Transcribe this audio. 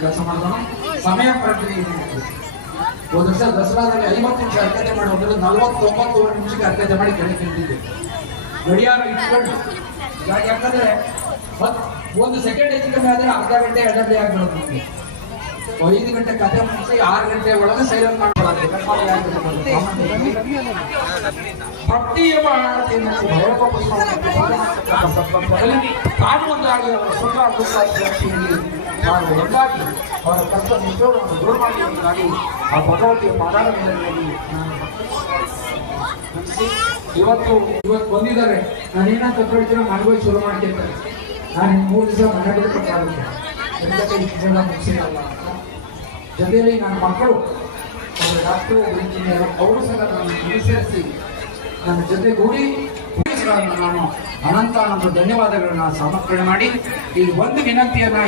ಕೆಲಸ ಮಾಡಿದವನು ಸಮಯ ಪ್ರಜ್ಞೆ. ಒಂದು ವರ್ಷ ದಸರಾದಲ್ಲಿ 50 ನಿಮಿಷ ಅರ್ಕತೆ ಮಾಡಿ ಹೋದ್ರೆ 49 ನಿಮಿಷಕ್ಕೆ ಅರ್ಕತೆ ಮಾಡಿ ಕೆಳಗೆ ನಿಂತಿದ್ದೆ. ಗಡಿಯಾರ ಇಟ್ಕೊಂಡು ಯಾಕಂದ್ರೆ 1 ಸೆಕೆಂಡ್ ಹೆಚ್ಚು ಕಮ್ಮಿ ಆದ್ರೆ ಅರ್ಧ ಗಂಟೆ 2 ಗಂಟೆ ಆಗ್ಬಿಡೋದು ನಮಗೆ. 5 ಗಂಟೆ ಕತೆ ಮುಗಿಸಿ 6 ಗಂಟೆ ಒಳಗೆ ಸೈಲೆಂಟ್ ಮಾಡ್ಕೊಳ್ಳೋದು. ಭಕ್ತಿಯವ ಕಾಣುವಂತಾಗಿ ಅವರ ಸುಖ ದುಃಖ ಒಂದಾಗಿ ಅವರ ಕಷ್ಟ ನಿಷ್ಠವನ್ನು ದೂರ ಮಾಡುವುದಾಗಿ ಆ ಭಗವತಿಯ ಪಾದಾರಗಳಲ್ಲಿ ಇವತ್ತು ಬಂದಿದ್ದಾರೆ. ನಾನೇನ ತಪ್ಪಿಡ್ತೀನೋ ನನಗೂ ಶುರು ಮಾಡ್ತಿರ್ತಾರೆ. ನಾನು 3 ದಿವಸ ಮನೆ ಬಿಡಬೇಕಾಗುತ್ತೆ. ಮುಗಿಸಿರಲ್ಲ ಜೊತೆಯಲ್ಲಿ ನನ್ನ ಮಕ್ಕಳು ಅವರು ಡಾಕ್ಟರ್ ಇಂಜಿನಿಯರ್ ಅವರು ಸಹ ನಾನು ಅನುಸರಿಸಿ ನನ್ನ ಜೊತೆಗೂಡಿ ನಾನು ಅನಂತ ಧನ್ಯವಾದಗಳನ್ನ ಸಮರ್ಪಣೆ ಮಾಡಿ ಇಲ್ಲಿ ಒಂದು ವಿನಂತಿಯನ್ನ